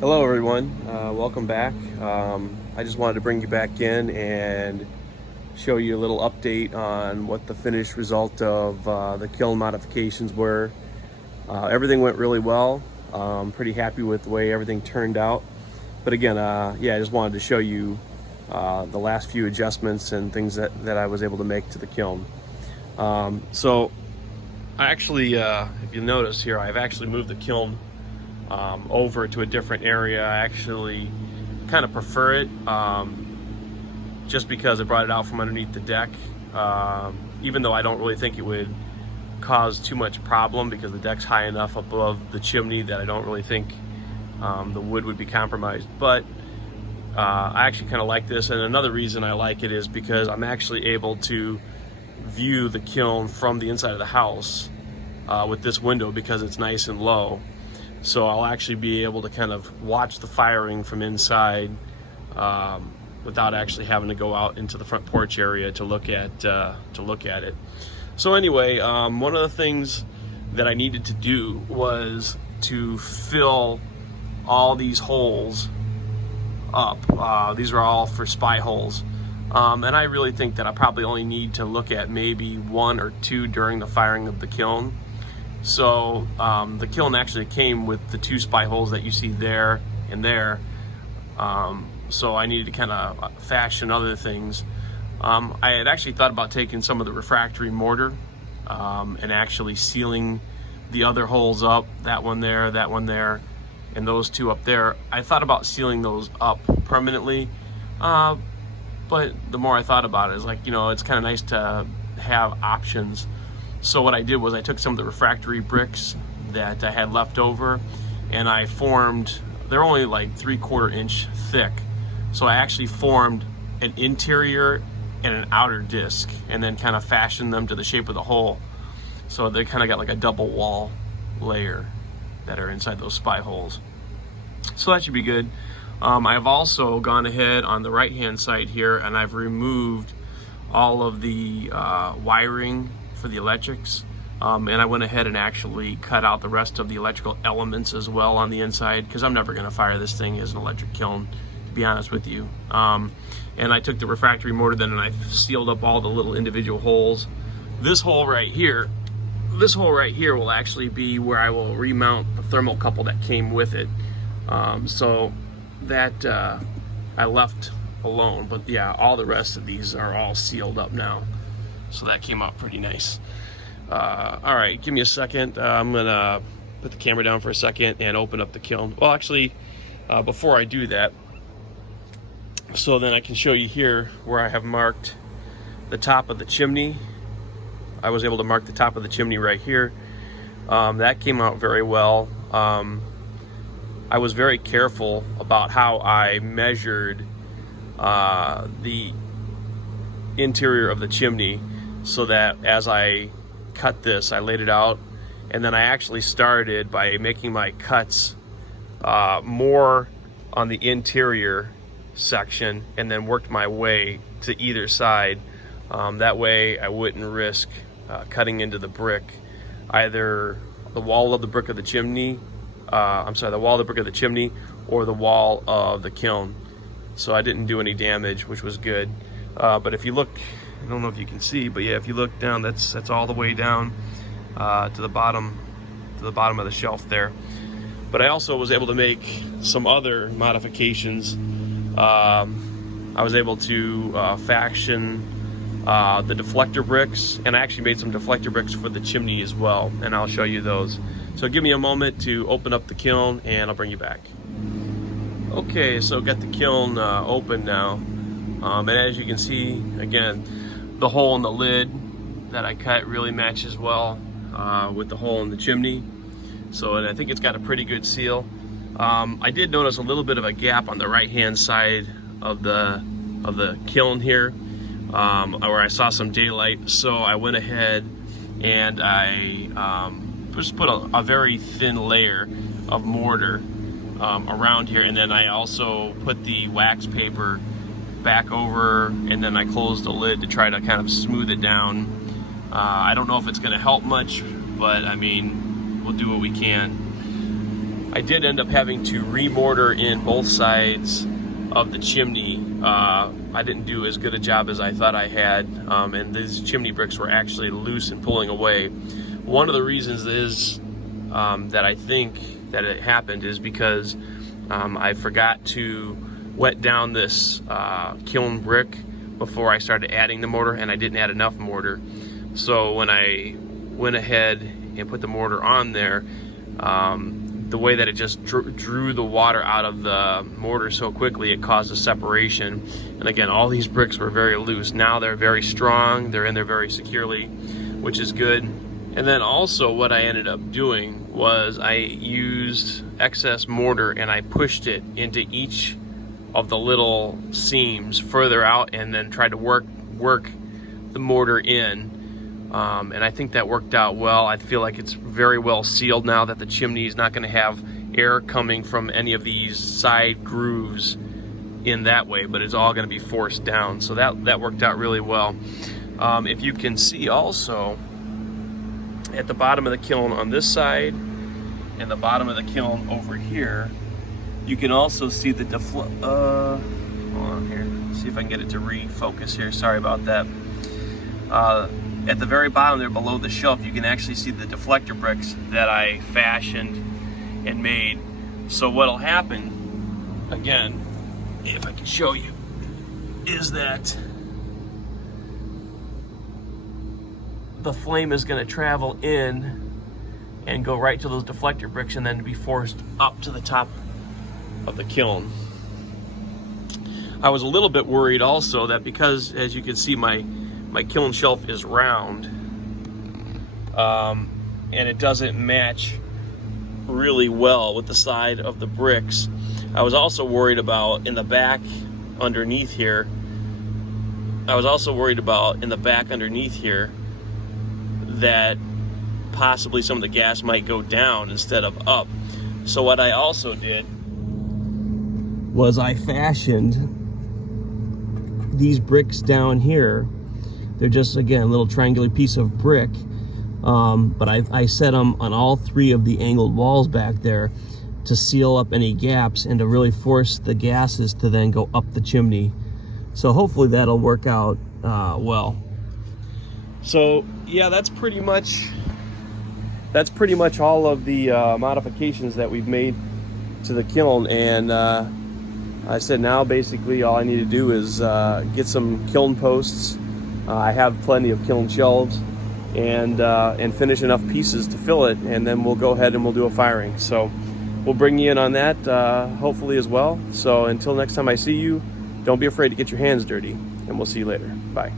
Hello everyone, welcome back. I just wanted to bring you back in and show you a little update on what the finished result of the kiln modifications were. Everything went really well. Pretty happy with the way everything turned out. But again, yeah, I just wanted to show you the last few adjustments and things that I was able to make to the kiln. So I actually, if you notice here, I've actually moved the kiln over to a different area. I actually kind of prefer it just because I brought it out from underneath the deck, even though I don't really think it would cause too much problem because the deck's high enough above the chimney that I don't really think the wood would be compromised. But I actually kind of like this, and another reason I like it is because I'm actually able to view the kiln from the inside of the house with this window because it's nice and low. So I'll actually be able to kind of watch the firing from inside without actually having to go out into the front porch area to look at it. So anyway, one of the things that I needed to do was to fill all these holes up. These are all for spy holes, and I really think that I probably only need to look at maybe one or two during the firing of the kiln. So the kiln actually came with the two spy holes that you see there and there. So I needed to kind of fashion other things. I had actually thought about taking some of the refractory mortar and actually sealing the other holes up, that one there, and those two up there. I thought about sealing those up permanently, but the more I thought about it, it's like, you know, it's kind of nice to have options. So what I did was I took some of the refractory bricks that I had left over, and I formed, they're only like 3/4 inch thick. So I actually formed an interior and an outer disc and then kind of fashioned them to the shape of the hole. So they kind of got like a double wall layer that are inside those spy holes. So that should be good. I've also gone ahead on the right hand side here and I've removed all of the wiring for the electrics, and I went ahead and actually cut out the rest of the electrical elements as well on the inside, because I'm never going to fire this thing as an electric kiln, to be honest with you. And I took the refractory mortar then and I sealed up all the little individual holes. This hole right here will actually be where I will remount the thermocouple that came with it. So that I left alone, but yeah, all the rest of these are all sealed up now. So that came out pretty nice. All right, give me a second. I'm gonna put the camera down for a second and open up the kiln. Well, actually, before I do that, so then I can show you here where I have marked the top of the chimney. I was able to mark the top of the chimney right here. That came out very well. I was very careful about how I measured the interior of the chimney, so that as I cut this, I laid it out, and then I actually started by making my cuts more on the interior section and then worked my way to either side. That way I wouldn't risk cutting into the brick, either the wall of the brick of the chimney, the wall of the brick of the chimney or the wall of the kiln. So I didn't do any damage, which was good. But if you look, I don't know if you can see, but yeah, if you look down, that's all the way down to the bottom of the shelf there. But I also was able to make some other modifications. I was able to fashion the deflector bricks, and I actually made some deflector bricks for the chimney as well, and I'll show you those. So give me a moment to open up the kiln and I'll bring you back. Okay, so got the kiln open now. And as you can see, again, the hole in the lid that I cut really matches well with the hole in the chimney. So, and I think it's got a pretty good seal. I did notice a little bit of a gap on the right-hand side of the kiln here, where I saw some daylight. So I went ahead and I just put a very thin layer of mortar around here, and then I also put the wax paper back over, and then I closed the lid to try to kind of smooth it down. I don't know if it's going to help much, but I mean, we'll do what we can. I did end up having to remortar in both sides of the chimney. I didn't do as good a job as I thought I had, and these chimney bricks were actually loose and pulling away. One of the reasons is that I think that it happened is because I forgot to wet down this kiln brick before I started adding the mortar, and I didn't add enough mortar. So when I went ahead and put the mortar on there, the way that it just drew the water out of the mortar so quickly, it caused a separation. And again, all these bricks were very loose. Now they're very strong, they're in there very securely, which is good. And then also what I ended up doing was I used excess mortar and I pushed it into each of the little seams further out, and then tried to work the mortar in. And I think that worked out well. I feel like it's very well sealed now, that the chimney is not going to have air coming from any of these side grooves in that way, but it's all going to be forced down. So that worked out really well. If you can see also at the bottom of the kiln on this side and the bottom of the kiln over here, you can also see the hold on here, see if I can get it to refocus here. Sorry about that. At the very bottom there below the shelf, you can actually see the deflector bricks that I fashioned and made. So what'll happen, again, if I can show you, is that the flame is going to travel in and go right to those deflector bricks and then be forced up to the top of the kiln. I was a little bit worried also that because, as you can see, my kiln shelf is round, and it doesn't match really well with the side of the bricks. I was also worried about in the back underneath here. That possibly some of the gas might go down instead of up. So what I also did was I fashioned these bricks down here. They're just, again, a little triangular piece of brick, but I set them on all three of the angled walls back there to seal up any gaps and to really force the gases to then go up the chimney. So hopefully that'll work out well. So yeah, that's pretty much all of the modifications that we've made to the kiln. And I said now basically all I need to do is get some kiln posts. I have plenty of kiln shelves, and finish enough pieces to fill it, and then we'll go ahead and we'll do a firing. So we'll bring you in on that hopefully as well. So until next time I see you, don't be afraid to get your hands dirty, and we'll see you later. Bye.